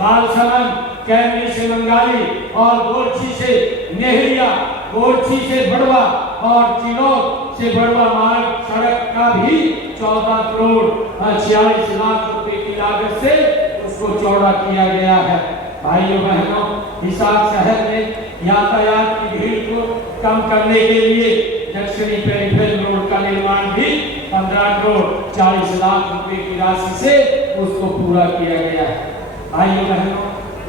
Balsamand, Camry से मंगाली और गोरछी से नेहरिया, गोरछी से बड़वा और चिनौत से बड़वा मार्ग सड़क का भी 14 करोड़ 46 लाख रुपए की लागत से उसको चौड़ा किया गया है। भाइयों बहनों, हिसार शहर में यातायात की भीड़ को कम करने के लिए दक्षिणी पेरिफेरल रोड का निर्माण भी 15 करोड़ 40 लाख रुपए की राशि से उसको पूरा किया गया है। भाइयों बहनों,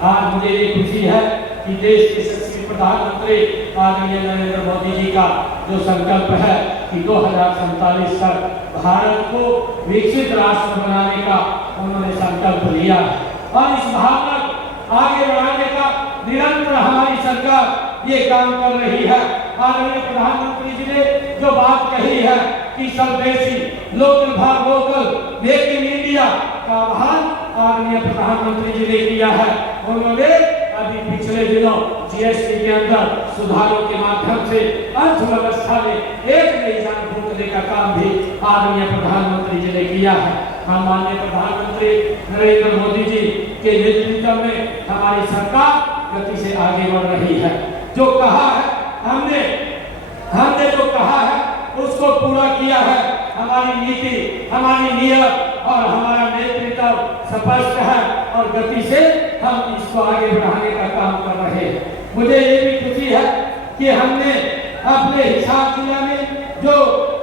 आज मुझे ये खुशी है कि देश के यशस्वी प्रधानमंत्री आदरणीय नरेंद्र मोदी जी का जो संकल्प है कि 2047 तक भारत को विकसित राष्ट्र बनाने का उन्होंने संकल्प लिया है और इस भावना आगे बढ़ाने का निरंतर हमारी सरकार ये काम कर रही है। आदरणीय प्रधानमंत्री जी ने जो बात कही है कि स्वदेशी local for vocal make in India का आह्वान आदरणीय प्रधानमंत्री जी ने किया है। उन्होंने अभी पिछले दिनों जीएसटी के अंदर सुधारों के माध्यम से अर्थव्यवस्था में एक नई जान फूंकने का काम भी आदरणीय प्रधानमंत्री जी ने किया है। हम माननीय प्रधानमंत्री नरेंद्र मोदी जी के नेतृत्व में हमारी सरकार गति से आगे बढ़ रही है। जो कहा है हमने जो कहा है उसको पूरा किया है। हमारी नीति, हमारी नियत और हमारा नेतृत्व स्पष्ट है और गति से हम इसको आगे बढ़ाने का काम कर रहे हैं। मुझे ये भी खुशी है कि हमने अपने हिसार जिला में जो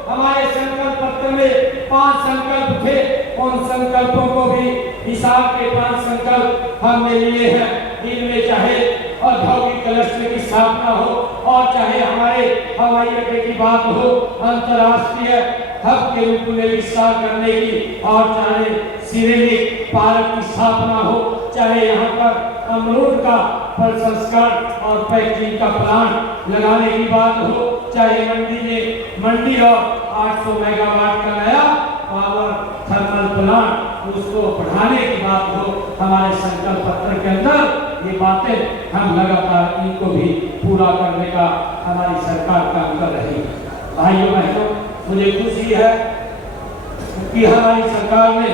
हमारे संकल्प पत्र में 5 संकल्प थे, उन संकल्पों को भी हिसार के 5 संकल्प हमने लिए हैं। इनमें चाहे औद्योगिक क्लस्टर की स्थापना हो और चाहे हमारे हवाई अड्डे की बात हो, अंतर्राष्ट्रीय हब के रूप में विस्तार करने की, और चाहे सिरेमिक पार्क की स्थापना हो, चाहे यहाँ पर अमरूद का प्रसंस्करण और पैकेजिंग का प्लांट लगाने की बात हो, चाहे मंडी और 800 मेगावाट का नया पावर थर्मल प्लांट उसको बढ़ाने की बात हो, हमारे संकल्प पत्र के अंदर ये बातें हम लगातार इनको भी पूरा करने का हमारी सरकार काम कर रही है। भाइयों बहनों, मुझे खुशी है कि हमारी सरकार ने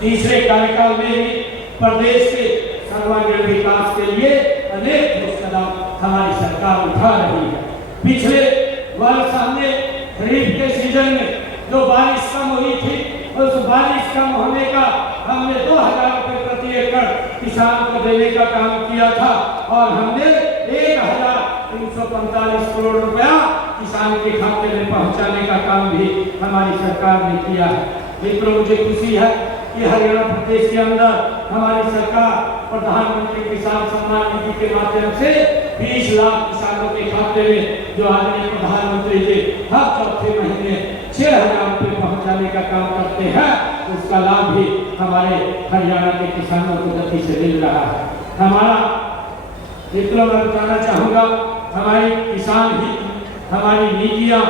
तीसरे कार्यकाल में ही प्रदेश के सर्वांगीण विकास के लिए अनेक ठोस कदम हमारी सरकार उठा रही है। पिछले वर्ष हमने खरीफ के सीजन में जो बारिश कम हुई थी, उस बारिश कम होने का हमने 2000 रुपए प्रति एकड़ किसान को देने का काम किया था और हमने 1345 करोड़ रुपया किसान के खाते में पहुंचाने का काम भी हमारी सरकार ने किया है। मित्रों, मुझे खुशी है कि हरियाणा प्रदेश के अंदर हमारी सरकार प्रधानमंत्री किसान सम्मान निधि के माध्यम से 20 लाख किसानों के खाते में जो आदरणीय प्रधानमंत्री जी हर चौथे महीने 6000 रुपए पहुंचाने का काम करते हैं, उसका लाभ भी हमारे हरियाणा के किसानों को गति से मिल रहा है। हमारा मित्रों, मैं बताना चाहूँगा, हमारी किसान ही हमारी नीतियाँ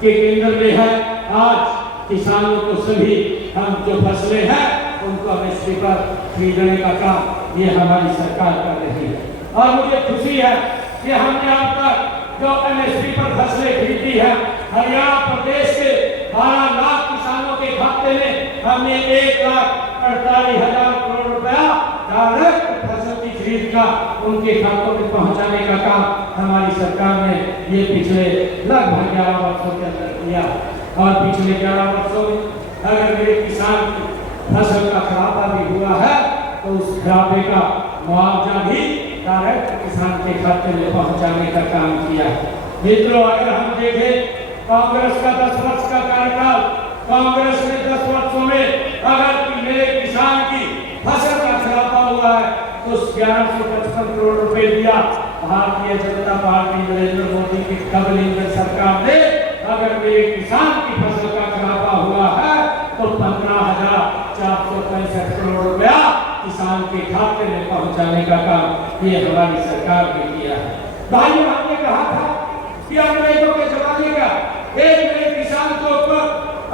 के केंद्र में है। आज किसानों को सभी हम जो फसलें हैं उनको एमएसपी पर खरीदने का काम ये हमारी सरकार कर रही है और मुझे खुशी है कि हमने अब तक जो एमएसपी पर फसलें खरीदी है, हरियाणा प्रदेश के 12 लाख किसानों के खाते में हमने 1,48,000 करोड़ रुपया डायरेक्ट फसल की खरीद का उनके खातों में पहुंचाने का काम हमारी सरकार ने ये पिछले लगभग 11 वर्षों के अंदर किया और पिछले 11 वर्षों में अगर मेरे किसान की फसल का खराबा भी हुआ है तो उस खराबे का मुआवजा भी डायरेक्ट किसान के खाते में पहुंचाने का काम किया है। मित्रों, अगर हम देखें कांग्रेस का 10 वर्ष का कार्यकाल, कांग्रेस ने 10 वर्षों में अगर मेरे किसान की फसल का खराबा हुआ है तो 1155 करोड़ रुपए दिया। भारतीय जनता पार्टी नरेंद्र मोदी की डबल इंजन सरकार ने अगर मेरे किसान की फसल का खराबा हुआ है तो 15,465 करोड़ रुपया किसान के खाते में पहुंचाने का काम ये हमारी सरकार ने किया है। भाइयों, हमने कहा था कि अंग्रेजों के जमाने का एक मेरे किसान के ऊपर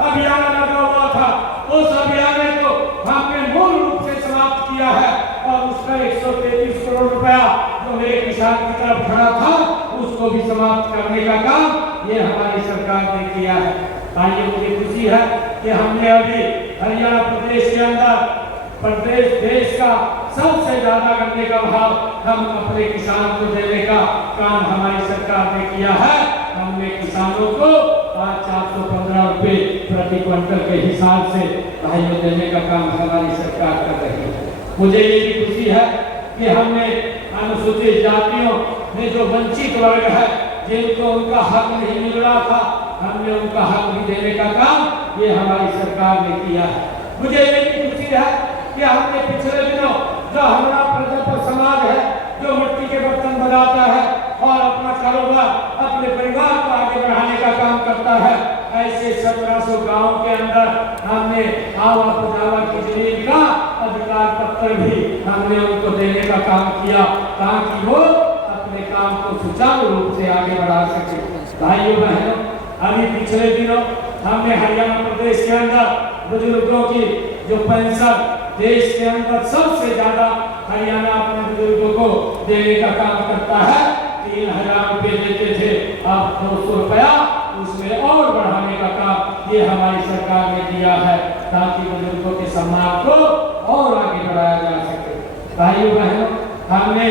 अभियान लगा हुआ था, उस अभियान को हमने मूल रूप से समाप्त किया है और उसका 133 करोड़ रुपया जो मेरे किसान की तरफ खड़ा था उसको भी समाप्त करने का काम ये हमारी सरकार ने किया है। भाइयों, मुझे खुशी है कि हमने अभी हरियाणा प्रदेश के अंदर प्रदेश देश का सबसे ज्यादा गन्ने का भाव हम अपने किसानों को देने का काम हमारी सरकार ने किया है। हमने किसानों को आज 415 रुपए प्रति क्विंटल के हिसाब से भाइयों देने का काम हमारी सरकार कर रही है। मुझे ये भी खुशी है कि हमने अनुसूचित जातियों में जो वंचित वर्ग है, जिनको उनका हक नहीं मिल रहा था, हमने उनका हक भी देने का काम ये हमारी सरकार ने किया है। मुझे ये भी खुशी है कि हमने पिछले दिनों जो हमारा प्रजापति समाज है, जो मिट्टी के बर्तन बनाता है और अपना कारोबार अपने परिवार को आगे बढ़ाने का काम करता है, ऐसे 1700 गांव के अंदर हमने आवा पुजावा की जमीन का अधिकार पत्र भी हमने उनको देने का काम किया, ताकि वो अपने काम को सुचारू रूप से आगे बढ़ा सके। भाइयों बहनों, अभी पिछले दिनों हमने हरियाणा प्रदेश के अंदर बुजुर्गों की जो पेंशन देश के अंदर सबसे ज्यादा हरियाणा अपने बुजुर्गों को देने का काम करता है। 3000 रुपए देते थे, अब 200 रुपया उसमें और बढ़ाने का काम ये हमारी सरकार ने किया है, ताकि बुजुर्गों के सम्मान को और आगे बढ़ाया जा सके। भाइयों बहनों, हमने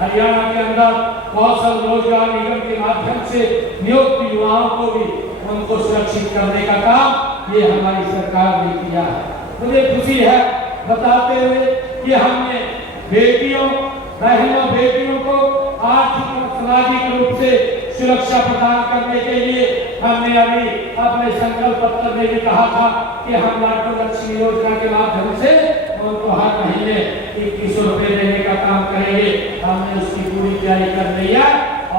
हरियाणा के अंदर कौशल रोजगार निगम के माध्यम से नियुक्त युवाओं को भी उनको सुरक्षित करने का काम ये हमारी सरकार ने किया है। मुझे खुशी है बताते हुए कि हमने बेटियों बहनों बेटियों को आर्थिक और सामाजिक रूप से सुरक्षा प्रदान करने के लिए हमने अभी अपने संकल्प पत्र में भी कहा था कि हम लाडली लक्ष्मी योजना के माध्यम से उनको हर महीने 2100 रुपए देने का काम करेंगे। हमने उसकी पूरी तैयारी कर ली है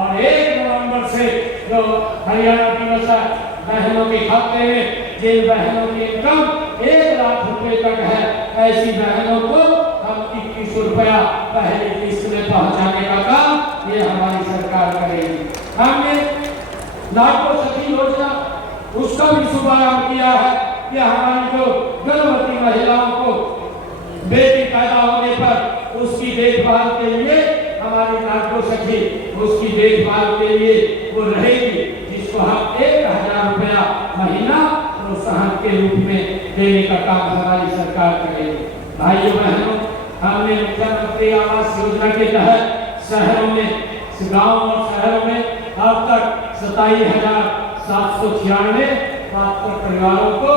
और 1 नवंबर से जो हरियाणा दिवस है, बहनों के खाते में जिन बहनों की इनकम 1 लाख रुपए तक है, ऐसी बहनों को हम 2100 रुपया पहली किस्त में पहुंचाने का काम ये हमारी सरकार करेगी। हमने लाडली सखी योजना उसका भी शुभारंभ किया है कि हमारी जो गर्भवती महिलाओं को बेटी पैदा होने पर उसकी देखभाल के लिए हमारी लाडली सखी उसकी देखभाल के लिए वो रहेगी, जिसको हम 1000 रुपया महीना प्रोत्साहन के रूप में देने का काम हमारी सरकार करेगी। भाइयों बहनों, हमने मुख्यमंत्री आवास योजना के तहत शहरों में, गाँव और शहरों में अब तक 27,796 पात्र परिवारों को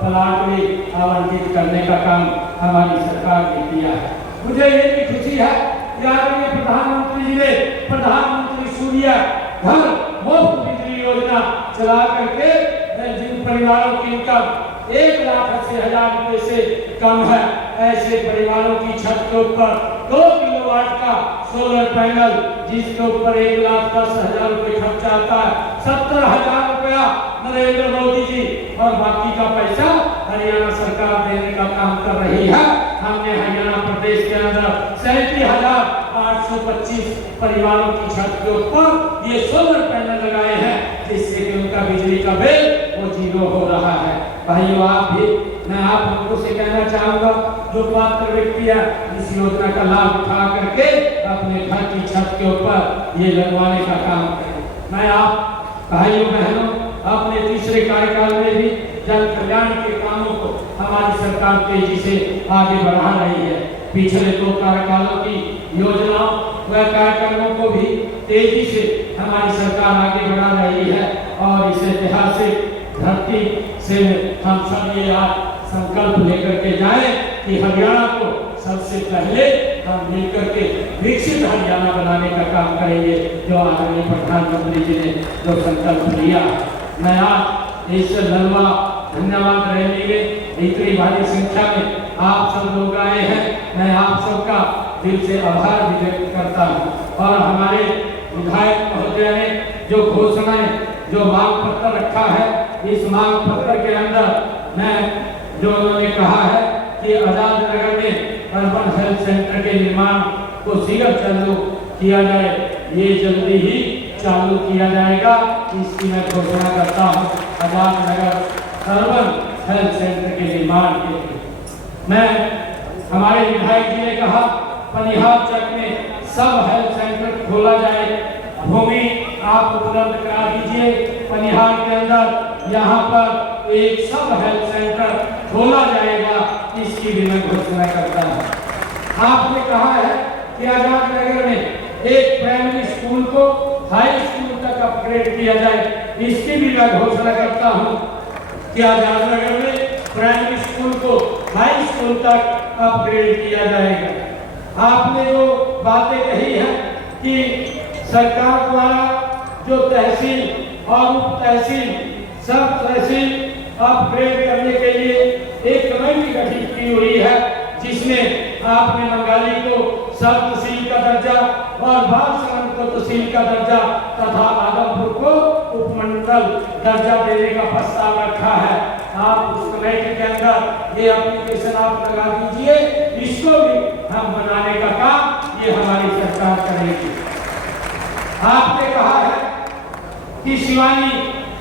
प्लाट में आवंटित करने का काम हमारी सरकार ने किया है। मुझे ये भी खुशी है कि आदरणीय प्रधानमंत्री जी ने प्रधानमंत्री सूर्य घर मुफ्त बिजली योजना चला करके जिन परिवारों की इनकम 1,80,000 रुपए से कम है, ऐसे परिवारों की छत के ऊपर 2 किलोवाट का सोलर पैनल, जिसके ऊपर 1,10,000 रुपए खर्चा आता है, 70,000 रुपया नरेंद्र मोदी जी और बाकी का पैसा हरियाणा सरकार देने का काम कर रही है। हमने हरियाणा प्रदेश के अंदर 37,825 परिवारों की छत के ऊपर ये सोलर पैनल लगाए हैं, जिससे कि उनका बिजली का बिल वो 0 हो रहा है। भाइयों, आप भी, मैं आप लोगों से कहना चाहूंगा, जो पात्र व्यक्ति है इस योजना का लाभ उठा करके अपने घर की छत के ऊपर ये लगवाने का काम करें। मैं आप भाइयों बहनों अपने तीसरे कार्यकाल में भी जन कल्याण के कामों को हमारी सरकार तेजी से आगे बढ़ा रही है। पिछले 2 कार्यकालों की योजनाओं व कार्यक्रमों को भी तेजी से हमारी सरकार आगे बढ़ा रही है और इस ऐतिहासिक धरती से हम सब ये आज संकल्प लेकर के जाएं कि हरियाणा को सबसे पहले हम मिलकर के विकसित हरियाणा बनाने का काम करेंगे, जो आदरणीय प्रधानमंत्री जी ने जो संकल्प लिया। मैं आज इस लंबा धन्यवाद रैली में इतनी भारी संख्या में आप सब लोग आए हैं, मैं आप सबका दिल से आभार भी व्यक्त करता हूँ। और हमारे विधायक महोदय ने जो घोषणाएं, जो मांग पत्र रखा है, इस मांग पत्र के अंदर मैं जो उन्होंने कहा है कि आजाद नगर में अर्बन हेल्थ सेंटर के निर्माण को शीघ्र चालू किया जाए, ये जल्दी ही चालू किया जाएगा, इसकी मैं घोषणा करता हूँ। Azad Nagar urban health centre के निर्माण के लिए मैं, हमारे विधायक जी ने कहा पनिहार चक में सब हेल्थ सेंटर खोला जाए, भूमि आप उपलब्ध करा दीजिए। पनिहार के अंदर यहाँ पर एक सब हेल्थ सेंटर खोला जाएगा इसकी भी मैं घोषणा करता हूँ। आपने कहा है कि आजाद नगर में एक प्राइमरी स्कूल को हाई स्कूल तक अपग्रेड किया जाए, इसकी भी मैं घोषणा करता हूँ कि आजाद नगर में प्राइमरी स्कूल को हाई स्कूल तक अपग्रेड किया जाएगा। आपने जो बातें कही है कि सरकार द्वारा जो तहसील और उप तहसील सब तहसील अपग्रेड करने के लिए एक कमेटी गठित की हुई है, जिसमें आपने बंगाली को सब तहसील का दर्जा और बालसमंद को तहसील का दर्जा तथा आदमपुर को उपमंडल दर्जा देने का प्रस्ताव रखा है। आप उस कमेटी के अंदर ये एप्लीकेशन आप लगा दीजिए, इसको भी हम बनाने का काम ये हमारी सरकार करेगी। आपने कहा है कि शिवानी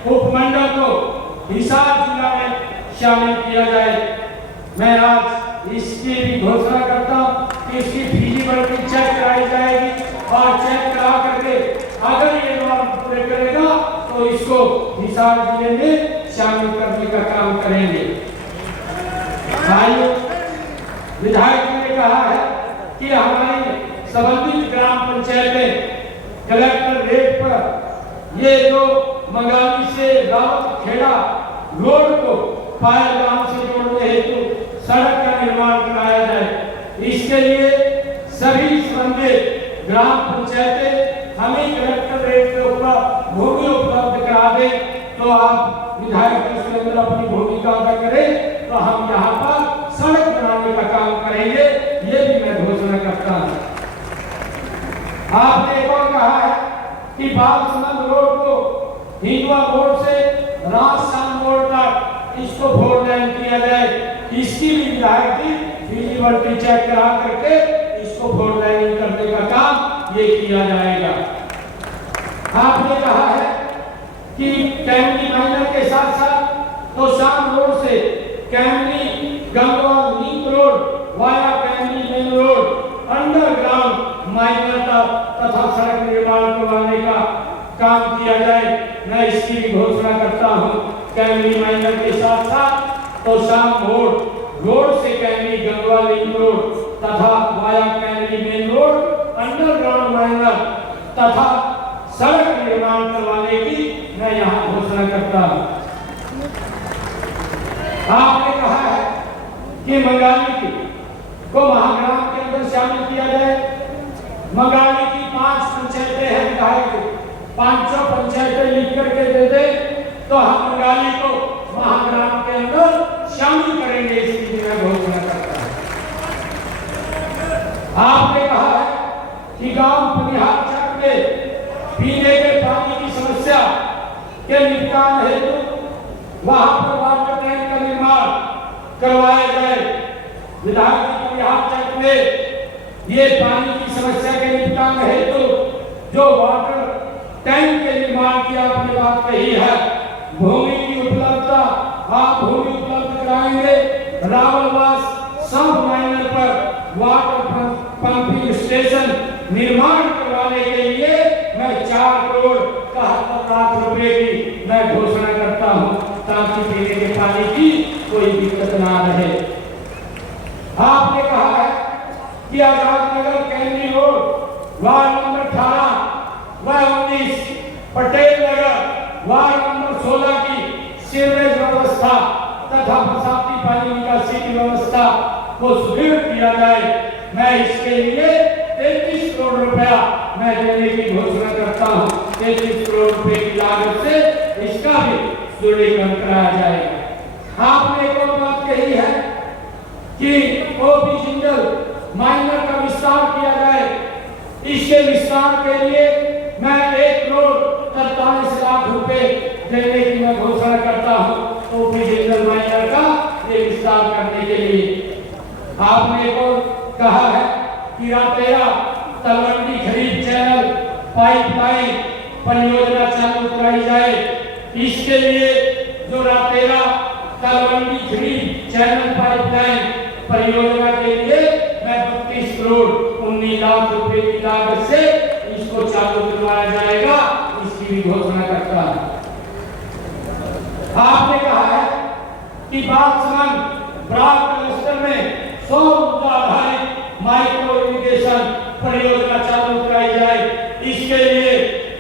उपमंडल को हिसार जिला में शामिल किया जाए। मैं आज इसकी भी घोषणा करता हूँ कि इसकी फीजिबिलिटी चेक कराई जाएगी और चेक करा करके अगर ये नॉर्म पूरे करेगा तो इसको हिसार जिले में शामिल करने का काम करेंगे। विधायक जी ने कहा है कि हमारी संबंधित ग्राम पंचायतें कलेक्टर रेट पर ये जो मंगाली से रावत खेड़ा रोड को पायल गांव से जोड़ने हेतु सड़क का निर्माण कराया जाए। इसके लिए सभी संबंधित ग्राम पंचायतें हमें कलेक्टर रेट के ऊपर भूमि उपलब्ध करा दे, तो आप विधायक इसके अंदर अपनी भूमिका अदा करें तो हम यहाँ पर सड़क बनाने का काम करेंगे, ये भी मैं घोषणा करता हूँ। आपने एक और कहा है कि बालसमंद रोड को हिंदुआ मोड़ से राजस्थान मोड़ तक इसको फोर लाइन किया जाए, इसकी भी विधायक की फीजिबिलिटी चेक करा करके इसको फोर लाइन करने का काम ये किया जाएगा। आपने कहा है कि कैमरी माइनर के साथ साथ तो शाम रोड से Kaimri Gangwal link road via Kaimri main road underground minor तथा सड़क निर्माण करवाने का काम किया जाए। मैं इसकी भी घोषणा करता हूँ। कैमरी माइनर के साथ साथ तो शाम रोड से कैमरी गंगवाल लिंक रोड तथा via Kaimri main road underground minor तथा सड़क निर्माण करवाने की मैं यहाँ घोषणा करता हूँ। आपने कहा है कि मंगाली को महाग्राम के अंदर शामिल किया जाए। मंगाली की 5 पंचायतें हैं, विधायक 500 पंचायतें लिख करके दे दे तो हम मंगाली को महाग्राम के अंदर शामिल करेंगे, इसकी मैं घोषणा करता हूं। आपने कहा है कि गांव पनिहार चक में पीने के पानी की समस्या के निपटान हेतु वहां पर वाटर टैंक का निर्माण करवाया जाए। विधायक पनिहार चक में ये पानी की समस्या के निपटान हेतु जो वाटर टैंक के निर्माण की आपने बात कही है, भूमि की उपलब्धता आप भूमि उपलब्ध कराएंगे। रावलवास सब माइनर पर वाटर पंपिंग स्टेशन निर्माण करवाने के लिए मैं 4 करोड़ 71 लाख रुपए की मैं घोषणा करता हूं, ताकि पीने के पानी की कोई दिक्कत ना रहे। आपने कहा है कि Azad Nagar candy road ward number 18 व 19 पटेल नगर वार्ड नंबर 16 की सीवरेज व्यवस्था तथा बरसाती पानी निकासी की व्यवस्था को सुदृढ़ किया जाए। मैं इसके लिए 33 करोड़ रुपया मैं देने की घोषणा करता हूं। 33 करोड़ रुपए की लागत से इसका भी सुदृढ़ीकरण कराया जाएगा। आपने एक और बात कही है कि ओपी जिंदल माइनर का विस्तार किया जाए। इसके विस्तार के लिए मैं 1 करोड़ 43 लाख रुपए देने की मैं घोषणा करता हूं ओपी जिंदल माइनर का ये विस्तार करने के लिए। आपने को कहा है कि रातेरा तलवंडी खरीद चैनल पाइपलाइन परियोजना चालू कराई जाए। इसके लिए जो रातेरा तलवंडी खरीद चैनल पाइपलाइन परियोजना के लिए मैं 32 करोड़ 19 लाख रुपए की लागत से इसको चालू करवाया जाएगा, इसकी भी घोषणा करता है। आपने कहा है कि बालसमंद ब्लॉक क्लस्टर में सौर ऊर्जा आधारित माइक्रो इरिगेशन परियोजना चालू कराई जाए। इसके लिए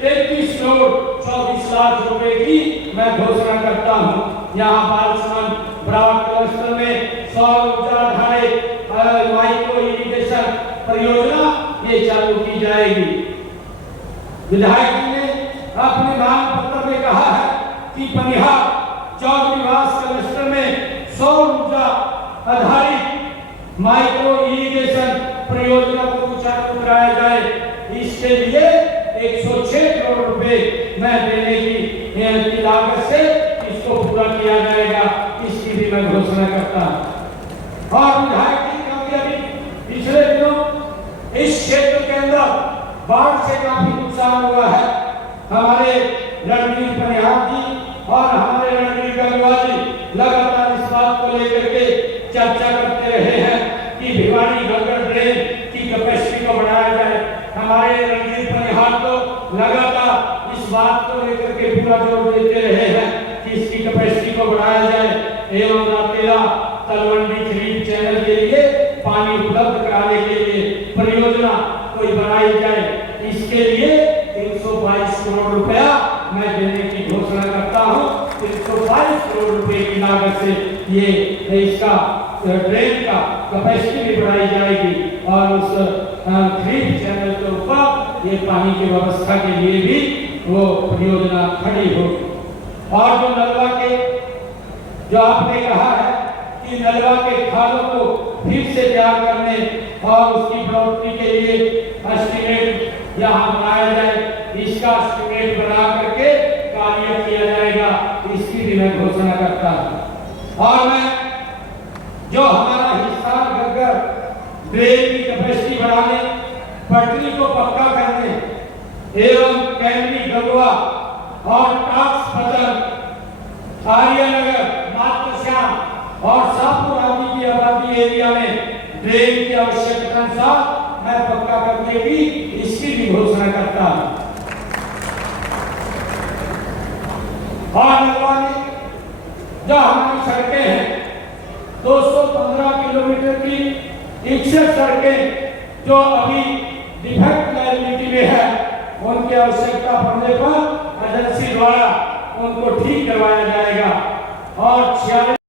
33 करोड़ 24 लाख रुपए की मैं घोषणा करता हूँ। यहाँ बालसमंद ब्राउन क्लस्टर में सौर ऊर्जा आधारित माइक्रो इरिगेशन परियोजना ये चालू की जाएगी। विधायक जी ने अपने मांग पत्र में कहा है कि पनिहार चौधरीवास क्लस्टर में सौर ऊर्जा आधारित माइक्रो इरिगेशन परियोजना को चालू कराया जाए। इसके लिए 106 करोड़ रुपए मैं देने की लागत से इसको पूरा किया जाएगा। इसकी भी मैं घोषणा करता हूँ। और विधायक जी अभी पिछले दिनों इस क्षेत्र के अंदर बाढ़ से काफी नुकसान हुआ है। हमारे रणवीर पनिहार जी और हमारे रणवीर गंगवा जी लगातार इस बात को लेकर के चर्चा करते रहे हैं कि भिवानी घग्गर ड्रेन की कैपेसिटी को बढ़ाया जाए। हमारे रणवीर पनिहार तो लगातार इस बात को लेकर के पूरा जोर देते रहे हैं कि इसकी कैपेसिटी को बढ़ाया जाए एवं रातेला तलवंडी खरीद चैनल के लिए पानी उपलब्ध कराने के लिए परियोजना कोई बनाई जाए। इसके लिए 322 करोड़ रुपया मैं देने की घोषणा करता हूँ। 322 करोड़ रुपए की लागत से ये इसका ड्रेन का कैपेसिटी भी बढ़ाई जाएगी और उस खरीद चैनल के ऊपर ये पानी की व्यवस्था के लिए भी वो परियोजना खड़ी होगी। और जो नलवा के जो आपने कहा है कि नलवा के खालों को फिर से तैयार करने और उसकी बढ़ोतरी के लिए एस्टीमेट यहाँ बनाया जाए, इसका एस्टीमेट बना करके कार्य किया जाएगा। इसकी भी मैं घोषणा करता हूँ। और मैं जो हमारा हिस्सा घग्गर ड्रेन की कैपेसिटी बढ़ाने, पटरी को पक्का करने एवं कैमरी गंगवा और टाक्स पतन आर्यनगर मातृश्याम और शाहपुर आदि की आबादी एरिया में ड्रेन की आवश्यकता अनुसार मैं पक्का करने की इसकी भी घोषणा करता हूँ। और जो हमारी सड़कें हैं 215 किलोमीटर की 61 सड़कें जो अभी डिफेक्ट लायबिलिटी में है, उनकी आवश्यकता पड़ने पर एजेंसी द्वारा उनको ठीक करवाया जाएगा। और 46